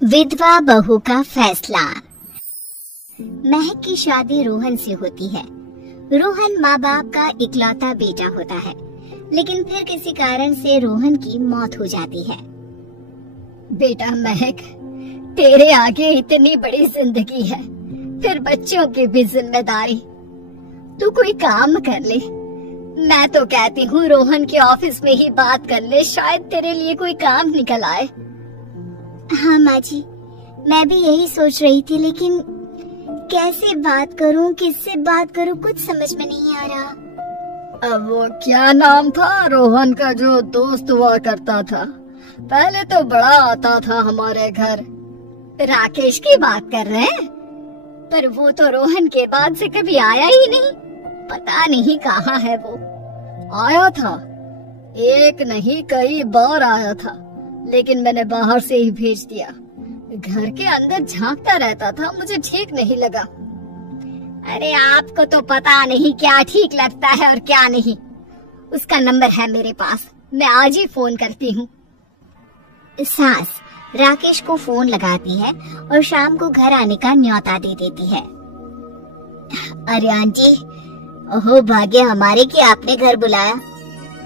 विधवा बहू का फैसला। महक की शादी रोहन से होती है। रोहन माँ बाप का इकलौता बेटा होता है, लेकिन फिर किसी कारण से रोहन की मौत हो जाती है। बेटा महक, तेरे आगे इतनी बड़ी जिंदगी है, फिर बच्चों की भी जिम्मेदारी। तू कोई काम कर ले। मैं तो कहती हूँ रोहन के ऑफिस में ही बात कर ले, शायद तेरे लिए कोई काम निकल आए। हाँ माँ जी, मैं भी यही सोच रही थी, लेकिन कैसे बात करूँ, किससे बात करूँ, कुछ समझ में नहीं आ रहा। अब वो क्या नाम था रोहन का जो दोस्त हुआ करता था, पहले तो बड़ा आता था हमारे घर। राकेश की बात कर रहे हैं? पर वो तो रोहन के बाद से कभी आया ही नहीं, पता नहीं कहाँ है वो। आया था, एक नहीं कई बार आया था, लेकिन मैंने बाहर से ही भेज दिया। घर के अंदर झांकता रहता था, मुझे ठीक नहीं लगा। अरे आपको तो पता नहीं क्या ठीक लगता है और क्या नहीं। उसका नंबर है मेरे पास, मैं आज ही फोन करती हूँ। सास राकेश को फोन लगाती है और शाम को घर आने का न्योता दे देती है। अरे आंटी, ओहो भाग्य हमारे कि आपने घर बुलाया।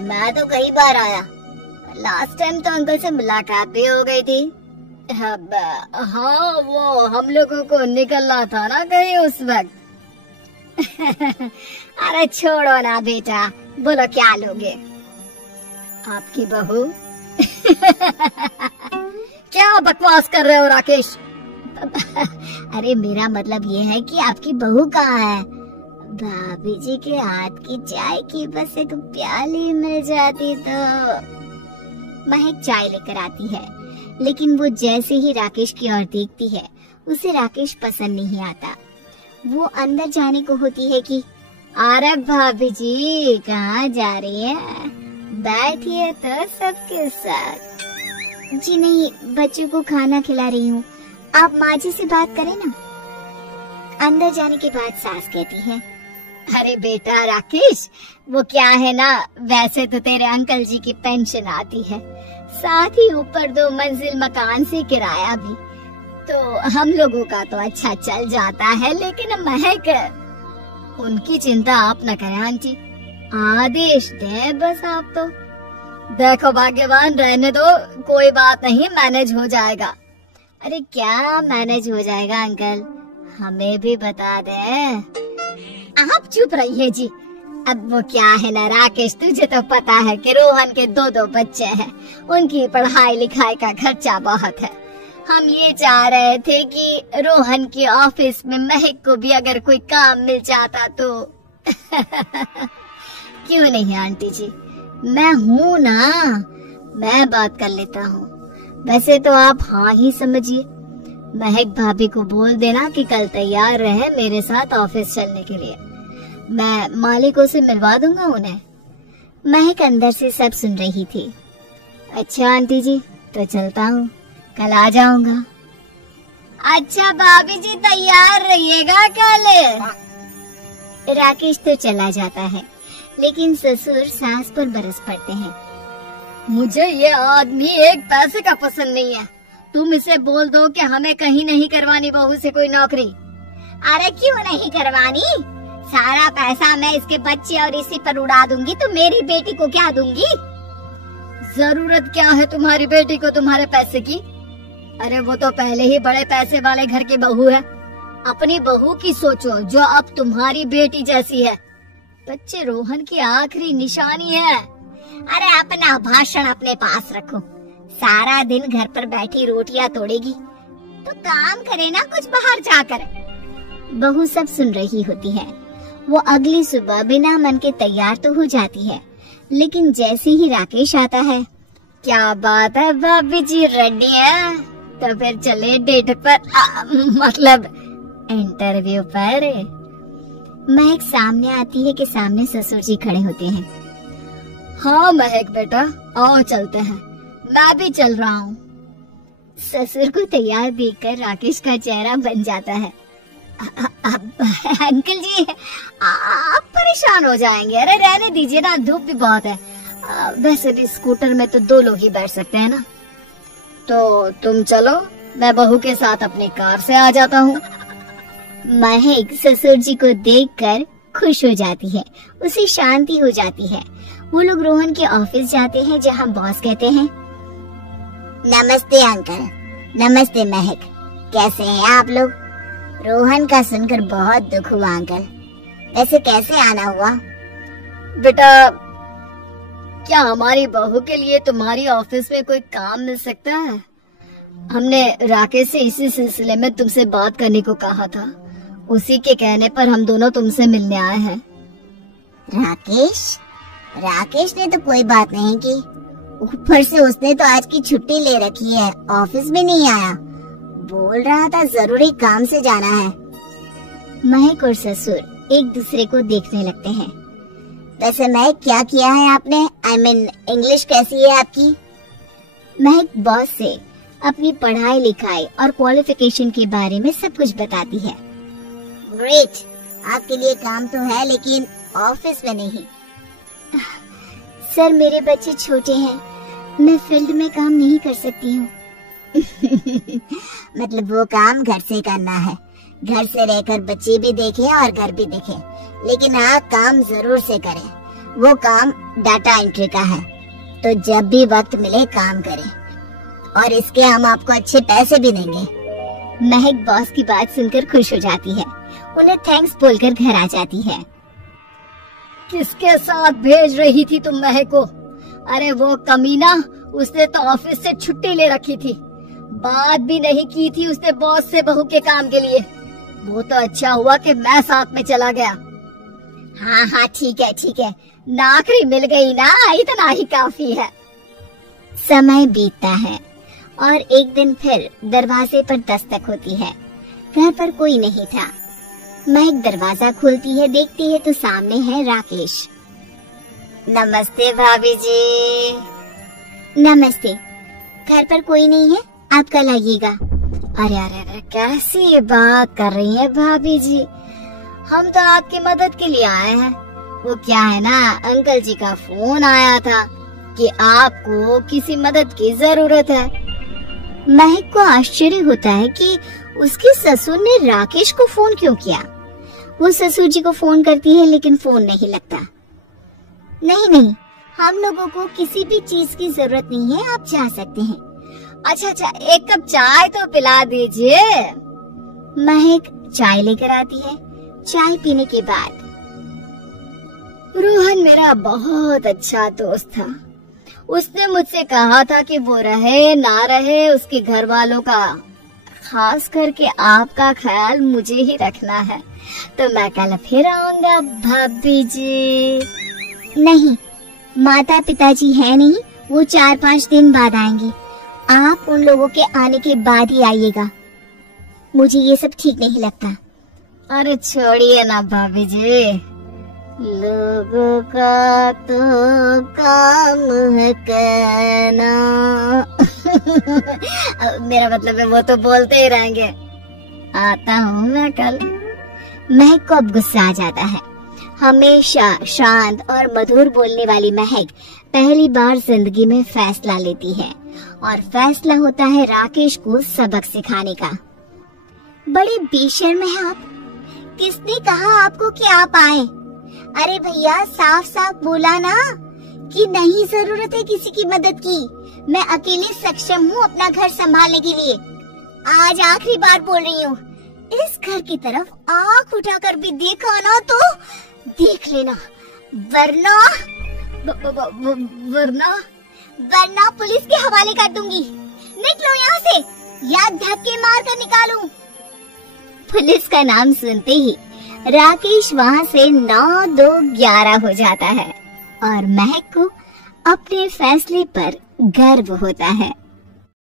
मैं तो कई बार आया, लास्ट टाइम तो अंकल से मुलाकात भी हो गई थी। हाँ, वो हम लोगों को निकलना था ना कहीं उस वक्त। अरे छोड़ो ना बेटा, बोलो क्या लोगे? आपकी बहू। क्या बकवास कर रहे हो राकेश? अरे मेरा मतलब ये है कि आपकी बहू कहाँ है? भाभी जी के हाथ की चाय की बस एक प्याली मिल जाती तो। महक चाय लेकर आती है, लेकिन वो जैसे ही राकेश की ओर देखती है, उसे राकेश पसंद नहीं आता। वो अंदर जाने को होती है कि अरे भाभी जी कहाँ जा रही है, बैठिए तो सबके साथ। जी नहीं, बच्चों को खाना खिला रही हूँ, आप माँ जी से बात करें ना। अंदर जाने के बाद सास कहती है, अरे बेटा राकेश, वो क्या है ना, वैसे तो तेरे अंकल जी की पेंशन आती है, साथ ही ऊपर 2 मंजिल मकान से किराया भी, तो हम लोगों का तो अच्छा चल जाता है। लेकिन महक, उनकी चिंता आप न करें आंटी, आदेश दे बस आप तो। देखो भाग्यवान, रहने दो, कोई बात नहीं, मैनेज हो जाएगा। अरे क्या मैनेज हो जाएगा अंकल, हमें भी बता दे। आप चुप रहिए जी। अब वो क्या है ना राकेश, तुझे तो पता है कि रोहन के 2 बच्चे हैं, उनकी पढ़ाई लिखाई का खर्चा बहुत है। हम ये चाह रहे थे कि रोहन के ऑफिस में महक को भी अगर कोई काम मिल जाता तो। क्यों नहीं आंटी जी, मैं हूँ ना, मैं बात कर लेता हूँ। वैसे तो आप हाँ ही समझिए। महक भाभी को बोल देना कि कल तैयार रहे मेरे साथ ऑफिस चलने के लिए, मैं मालिकों से मिलवा दूंगा उन्हें। महक अंदर से सब सुन रही थी। अच्छा आंटी जी, तो चलता हूँ, कल आ जाऊंगा। अच्छा भाभी जी तैयार रहिएगा कल। राकेश तो चला जाता है, लेकिन ससुर सास पर बरस पड़ते हैं। मुझे ये आदमी एक पैसे का पसंद नहीं है, तुम इसे बोल दो कि हमें कहीं नहीं करवानी बहू से कोई नौकरी। अरे क्यों नहीं करवानी, सारा पैसा मैं इसके बच्चे और इसी पर उड़ा दूंगी, तो मेरी बेटी को क्या दूंगी? जरूरत क्या है तुम्हारी बेटी को तुम्हारे पैसे की? अरे वो तो पहले ही बड़े पैसे वाले घर की बहू है। अपनी बहू की सोचो जो अब तुम्हारी बेटी जैसी है। बच्चे रोहन की आखिरी निशानी है। अरे अपना भाषण अपने पास रखो, सारा दिन घर पर बैठी रोटियां तोड़ेगी, तो काम करे ना कुछ बाहर जाकर। बहू सब सुन रही होती है। वो अगली सुबह बिना मन के तैयार तो हो जाती है, लेकिन जैसे ही राकेश आता है, क्या बात है भाभी जी रेडी है, तो फिर चले डेट पर, मतलब इंटरव्यू पर। महक सामने आती है कि सामने ससुर जी खड़े होते हैं। हाँ महक बेटा, आओ चलते हैं, मैं भी चल रहा हूँ। ससुर को तैयार देखकर राकेश का चेहरा बन जाता है। अंकल जी आप परेशान हो जाएंगे, अरे रहने दीजिए ना, धूप भी बहुत है। वैसे भी स्कूटर में तो 2 लोग ही बैठ सकते हैं ना। तो तुम चलो, मैं बहू के साथ अपनी कार से आ जाता हूँ। महक ससुर जी को देखकर खुश हो जाती है, उसे शांति हो जाती है। वो लोग रोहन के ऑफिस जाते हैं जहाँ बॉस कहते हैं, नमस्ते अंकल। नमस्ते महक, कैसे हैं आप लोग? रोहन का सुनकर बहुत दुख हुआ अंकल। वैसे कैसे आना हुआ? बेटा, क्या हमारी बहू के लिए तुम्हारी ऑफिस में कोई काम मिल सकता है? हमने राकेश से इसी सिलसिले में तुमसे बात करने को कहा था। उसी के कहने पर हम दोनों तुमसे मिलने आए हैं। राकेश ने तो कोई बात नहीं की। ऊपर से उसने तो आज की छुट्टी ले रखी है, ऑफिस में नहीं आया। बोल रहा था जरूरी काम से जाना है। महक और ससुर एक दूसरे को देखने लगते हैं। वैसे महक, क्या किया है आपने? इंग्लिश कैसी है आपकी? महक बॉस से अपनी पढ़ाई लिखाई और क्वालिफिकेशन के बारे में सब कुछ बताती है। ग्रेट, आपके लिए काम तो है लेकिन ऑफिस में नहीं। सर, मेरे बच्चे छोटे हैं, मैं फील्ड में काम नहीं कर सकती हूँ। मतलब वो काम घर से करना है, घर से रहकर बच्चे भी देखें और घर भी देखें, लेकिन आप काम जरूर से करें। वो काम डाटा एंट्री का है, तो जब भी वक्त मिले काम करें, और इसके हम आपको अच्छे पैसे भी देंगे। महक बॉस की बात सुनकर खुश हो जाती है, उन्हें थैंक्स बोलकर घर आ जाती है। किसके साथ भेज रही थी तुम महक को? अरे वो कमीना, उसने तो ऑफिस से छुट्टी ले रखी थी, बात भी नहीं की थी उसने बॉस से बहू के काम के लिए। वो तो अच्छा हुआ कि मैं साथ में चला गया। हाँ, ठीक है, नौकरी मिल गई ना, इतना ही काफी है। समय बीतता है और एक दिन फिर दरवाजे पर दस्तक होती है। घर पर कोई नहीं था। महक दरवाजा खोलती है, देखती है तो सामने है राकेश। नमस्ते भाभी जी। नमस्ते। घर पर कोई नहीं है, आप कल आइएगा। अरे, कैसी बात कर रही है भाभी जी? हम तो आपकी मदद के लिए आए हैं। वो क्या है ना, अंकल जी का फोन आया था कि आपको किसी मदद की जरूरत है। महक को आश्चर्य होता है कि उसके ससुर ने राकेश को फोन क्यों किया। वो ससुर जी को फोन करती है लेकिन फोन नहीं लगता। नहीं, हम लोगों को किसी भी चीज की जरूरत नहीं है, आप जा सकते हैं। अच्छा, एक कप चाय तो पिला दीजिए। महक चाय लेकर आती है। चाय पीने के बाद, रोहन मेरा बहुत अच्छा दोस्त था। उसने मुझसे कहा था कि वो रहे ना रहे, उसके घर वालों का, खास करके आपका ख्याल मुझे ही रखना है। तो मैं कल फिर आऊंगा भाभी जी। नहीं, माता पिताजी है नहीं, वो 4-5 दिन बाद आएंगे। आप उन लोगों के आने के बाद ही आइएगा। मुझे ये सब ठीक नहीं लगता। अरे छोड़िए ना भाभी जी, लोगों का तो काम है कहना। मेरा मतलब है वो तो बोलते ही रहेंगे। आता हूँ मैं कल। महक को अब गुस्सा आ जाता है। हमेशा शांत और मधुर बोलने वाली महक पहली बार जिंदगी में फैसला लेती है, और फैसला होता है राकेश को सबक सिखाने का। बड़े बेशर्म हैं आप। किसने कहा आपको कि आप आए? अरे भैया, साफ साफ बोला ना कि नहीं जरूरत है किसी की मदद की। मैं अकेले सक्षम हूँ अपना घर संभालने के लिए। आज आखिरी बार बोल रही हूँ, इस घर की तरफ आँख उठाकर भी देखा ना तो देख लेना, वरना पुलिस के हवाले कर दूंगी। निकलो यहाँ से, या धक्के मार कर निकालूं। पुलिस का नाम सुनते ही राकेश वहाँ से 9-2-11 हो जाता है और महक को अपने फैसले पर गर्व होता है।